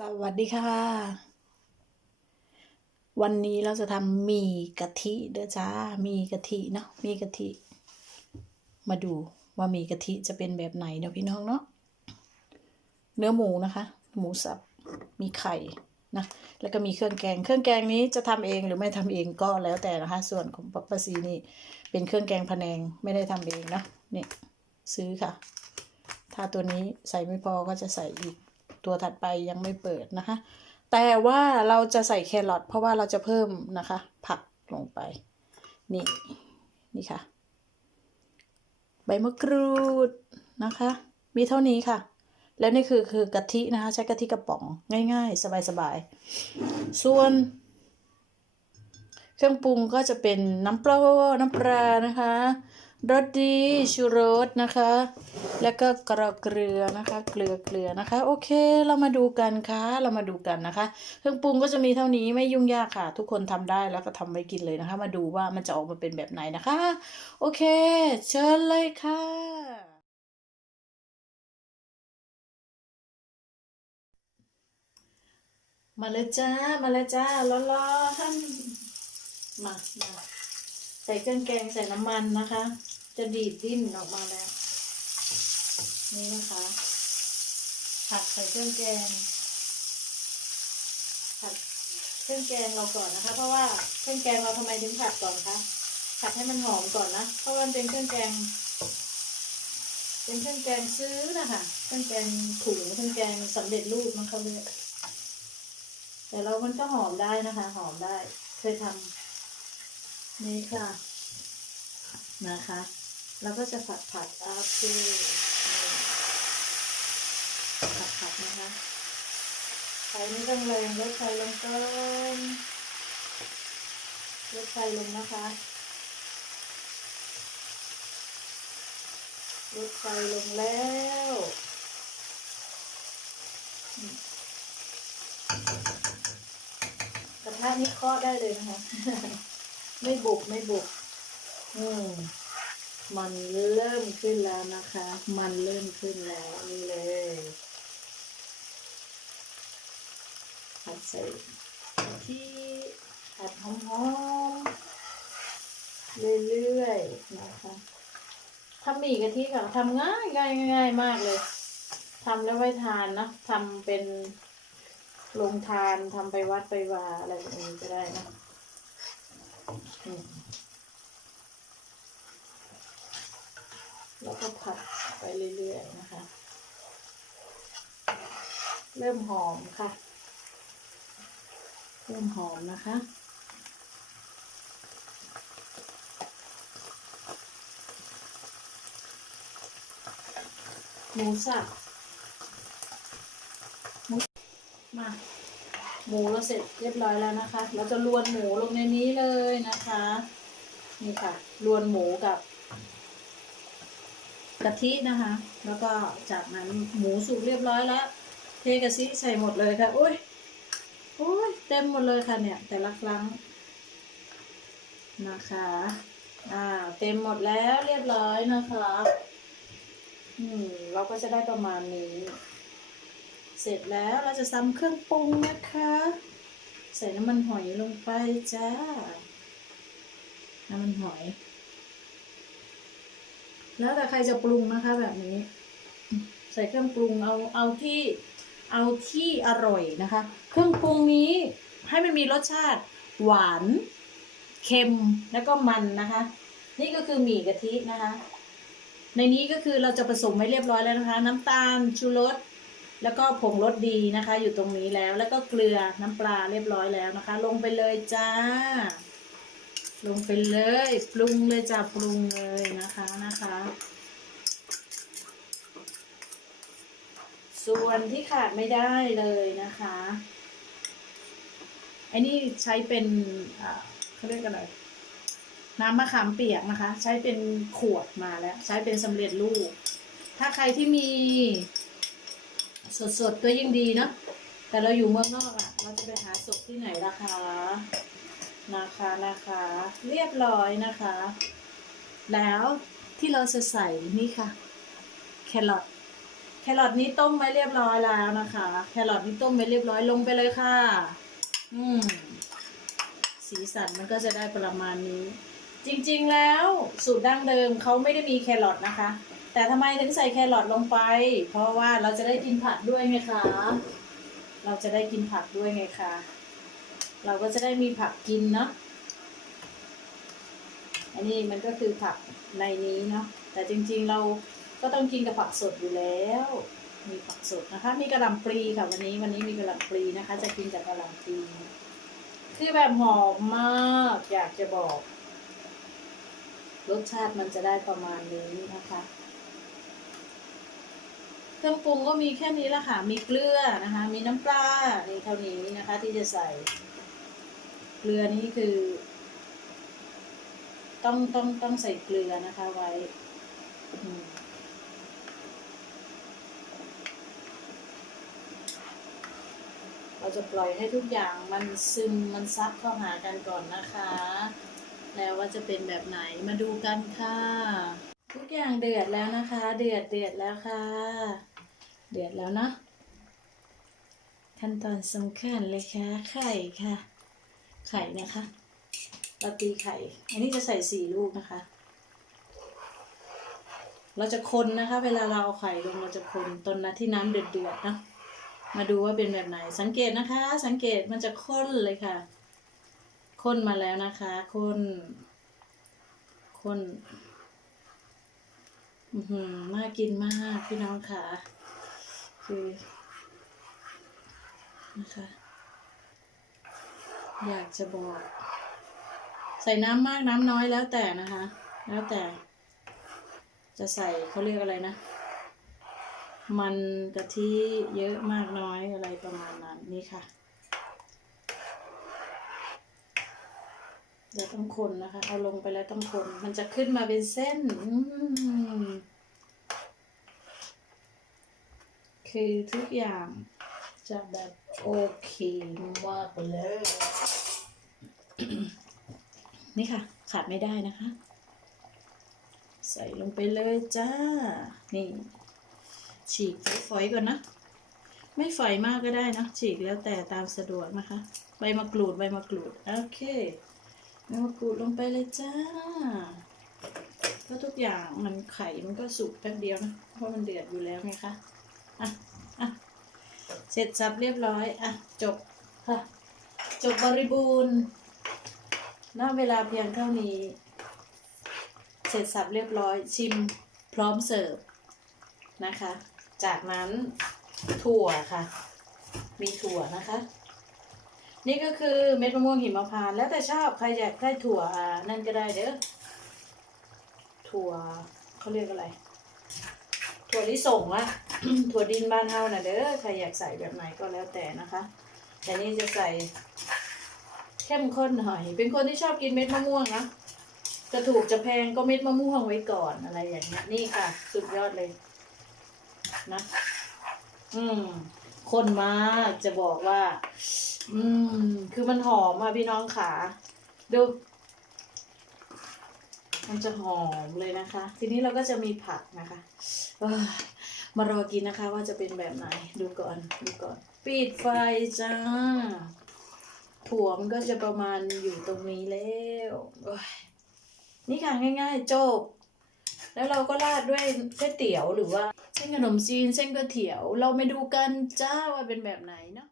สวัสดีค่ะ วันนี้เราจะทำมีกะทิเด้อจ้า มีกะทิเนาะ มีกะทิ มาดูว่ามีกะทิจะเป็นแบบไหนเนาะพี่น้องเนาะ เนื้อหมูนะคะ หมูสับ มีไข่นะ แล้วก็มีเครื่องแกง เครื่องแกงนี้จะทำเองหรือไม่ทำเองก็แล้วแต่นะคะ ส่วนของป้าซีนี่เป็นเครื่องแกงพะแนงไม่ได้ทำเองเนาะนี่ซื้อค่ะ ถ้าตัวนี้ใส่ไม่พอก็จะใส่อีก ตัวถัดไปยังไม่เปิดนะคะ แต่ว่าเราจะใส่แครอทเพราะว่าเราจะเพิ่มนะคะ ผักลงไป นี่นี่ค่ะ ใบมะกรูดนะคะ มีเท่านี้ค่ะ แล้วนี่คือคือกะทินะคะ ใช้กะทิกระป๋องง่ายๆ สบายๆ ส่วนเครื่องปรุงก็จะเป็นน้ำปลาน้ำปลานะคะ รสดีชูรสนะคะ แล้วก็กระเกลือนะคะ เกลือเกลือนะคะ โอเคเรามาดูกันค่ะ เรามาดูกันนะคะ เครื่องปรุงก็จะมีเท่านี้ไม่ยุ่งยากค่ะ ทุกคนทำได้แล้วก็ทำไว้กินเลยนะคะ มาดูว่ามันจะออกมาเป็นแบบไหนนะคะ โอเค เชิญเลยค่ะมาเลยจ้า มาเลยจ้าร้อนๆมามา ใส่เครื่องแกงใส่น้ำมันนะคะ จะดีดดิ้นออกมาแล้ว นี่นะคะผัดใส่เครื่องแกงผัดเครื่องแกงเราก่อนนะคะ เพราะว่าเครื่องแกงเราทำไมถึงผัดก่อนคะผัดให้มันหอมก่อนนะเพราะว่ามันเป็นเครื่องแกง เป็นเครื่องแกงซื้อนะคะเครื่องแกงถุงเครื่องแกงสำเร็จรูปมันเขาเรียแต่เรามันก็หอมได้นะคะ หอมได้เคยทำ นี่ค่ะนะคะแล้วก็จะผัดผัดโอเคผัดผัดนะคะไฟไม่ต้องแรงลดไฟลงก่อนลดไฟลงนะคะลดไฟลงแล้วกระทะนี้เคาะได้เลยนะคะ ไม่บุกไม่บุก อืมมันเริ่มขึ้นแล้วนะคะ มันเริ่มขึ้นแล้วนี่เลยผัดใส่ที่ผัดหอมๆเรื่อยๆนะคะทำหมี่กะทิค่ะทำง่ายง่ายง่ายมากเลยทำแล้วไว้ทานนะทำเป็นลงทานทำไปวัดไปวาอะไรแบบนี้ก็ได้นะ แล้วก็ผัดไปเรื่อยๆนะคะ เริ่มหอมค่ะ เริ่มหอมนะคะ หมูสับหมูมา หมูเราเสร็จเรียบร้อยแล้วนะคะ เราจะลวนหมูลงในนี้เลยนะคะ นี่ค่ะลวนหมูกับกะทินะคะ แล้วก็จากนั้นหมูสุกเรียบร้อยแล้ว เทกะทิใส่หมดเลยค่ะอุ้ยอุ้ยเต็มหมดเลยค่ะเนี่ย แต่ละครั้งนะคะ อ่า เต็มหมดแล้วเรียบร้อยนะคะ อืม เราก็จะได้ประมาณนี้ สร็จแล้วเราจะซ้ำเครื่องปรุงนะคะ ใส่น้ำมันหอยลงไปจ้า น้ำมันหอย แล้วแต่ใครจะปรุงนะคะแบบนี้ ใส่เครื่องปรุงเอาเอาที่เอาที่อร่อยนะคะ เครื่องปรุงนี้ให้มันมีรสชาติหวานเค็มแล้วก็มันนะคะ นี่ก็คือหมี่กะทินะคะ ในนี้ก็คือเราจะผสมไว้เรียบร้อยแล้วนะคะ น้ำตาลชูรส แล้วก็ผงรสดีนะคะ อยู่ตรงนี้แล้ว แล้วก็เกลือน้ำปลาเรียบร้อยแล้วนะคะ ลงไปเลยจ้า ลงไปเลย ปรุงเลยจ้าปรุงเลยนะคะนะคะ ส่วนที่ขาดไม่ได้เลยนะคะไอ้นี่ใช้เป็นอ่าเขาเรียกกันอะไรน้ำมะขามเปียกนะคะ ใช้เป็นขวดมาแล้ว ใช้เป็นสำเร็จรูป ถ้าใครที่มี สดๆก็ยิ่งดีเนาะแต่เราอยู่เมืองนอกอะ่ะเราจะไปหาสดที่ไหนล่ะคะนะคะนะคะ เรียบร้อยนะคะ แล้วที่เราจะใส่นี่ค่ะ แครอทแครอทนี้ต้มไว้เรียบร้อยแล้วนะคะ แครอทนี้ต้มไว้เรียบร้อยลงไปเลยค่ะ อืม สีสันมันก็จะได้ประมาณนี้ จริงๆแล้วสูตรดั้งเดิมเขาไม่ได้มีแครอทนะคะ แต่ทำไมถึงใส่แครอทลงไป เพราะว่าเราจะได้กินผักด้วยไงคะ เราจะได้กินผักด้วยไงคะ เราก็จะได้มีผักกินเนาะ อันนี้มันก็คือผักในนี้เนาะ แต่จริงๆเราก็ต้องกินกับผักสดอยู่แล้ว มีผักสดนะคะ มีกระหล่ำปลีค่ะวันนี้ วันนี้มีกระหล่ำปลีนะคะ จะกินกับกระหล่ำปลีคือแบบหอมมาก อยากจะบอก รสชาติมันจะได้ประมาณนี้นะคะ เครื่องปรุงก็มีแค่นี้ละค่ะ มีเกลือนะคะ มีน้ำปลานี่เท่านี้นะคะ ที่จะใส่ เกลือนี้คือ ต้องต้องต้องใส่เกลือนะคะไว้เราจะปล่อยให้ทุกอย่างมันซึมมันซับเข้าหากันก่อนนะคะ แล้วว่าจะเป็นแบบไหนมาดูกันค่ะ ทุกอย่างเดือดแล้วนะคะ เดือดเดือดแล้วค่ะ เดือดแล้วเนาะขั้นตอนสำคัญเลยค่ะไข่ค่ะ ไข่นะคะเราตีไข่ อันนี้จะใส่สี่ลูกนะคะ เราจะคนนะคะ เวลาเราเอาไข่ลงเราจะคนตอนนะที่น้ำเดือดเดือดนะมาดูว่าเป็นแบบไหน สังเกตนะคะ สังเกตมันจะข้นเลยค่ะ ข้นมาแล้วนะคะ ข้น ข้น น่ากินมากพี่น้องค่ะ คือนะคะ อยากจะบอก ใส่น้ำมากน้ำน้อยแล้วแต่นะคะ แล้วแต่ จะใส่เขาเรียกอะไรนะ มันกะทิเยอะมากน้อยอะไรประมาณนั้นนี่ค่ะ เดี๋ยวต้องคนนะคะ เอาลงไปแล้วต้องคน มันจะขึ้นมาเป็นเส้น คือทุกอย่างจะแบบโอเคมากเลย นี่ค่ะ ขาดไม่ได้นะคะ ใส่ลงไปเลยจ้า นี่ ฉีกฝอยๆก่อนนะ ไม่ฝอยมากก็ได้นะ ฉีกแล้วแต่ตามสะดวกนะคะ ใบมะกรูดใบมะกรูด โอเค ใบมะกรูดลงไปเลยจ้า ก็ทุกอย่างมันไข่มันก็สุกแป๊บเดียวนะ เพราะมันเดือดอยู่แล้วไงคะ อะ อะ เสร็จสับเรียบร้อย อะ จบค่ะ จบบริบูรณ์ณเวลาเพียงเท่านี้ เสร็จสับเรียบร้อยชิมพร้อมเสิร์ฟนะคะ จากนั้นถั่วค่ะ มีถั่วนะคะ นี่ก็คือเม็ดมะม่วงหิมพานต์แล้วแต่ชอบใครอยากได้ถั่วนั่นก็ได้เด้อถั่วเขาเรียกอะไร ถั่วลิสงอะถั่วดินบ้านเฮาน่ะเด้อใครอยากใส่แบบไหนก็แล้วแต่นะคะ แต่นี่จะใส่เข้มข้นหน่อย เป็นคนที่ชอบกินเม็ดมะม่วงนะจะถูกจะแพงก็เม็ดมะม่วงไว้ก่อนอะไรอย่างเงี้ยนี่ค่ะ สุดยอดเลยนะ อืม คนมากจะบอกว่า อืม คือมันหอมอะพี่น้องขาดูมันจะหอมเลยนะคะ ทีนี้เราก็จะมีผักนะคะมารอกินนะคะว่าจะเป็นแบบไหนดูก่อนดูก่อนปิดไฟจ้าถั่วมันก็จะประมาณอยู่ตรงนี้แล้วนี่ค่ะง่ายๆจบ แล้วเราก็ราดด้วยเส้นเตี๋ยวหรือว่า เส้นขนมจีน เส้นก๋วยเตี๋ยว เราไปดูกันจ้าว่าเป็นแบบไหนเนาะ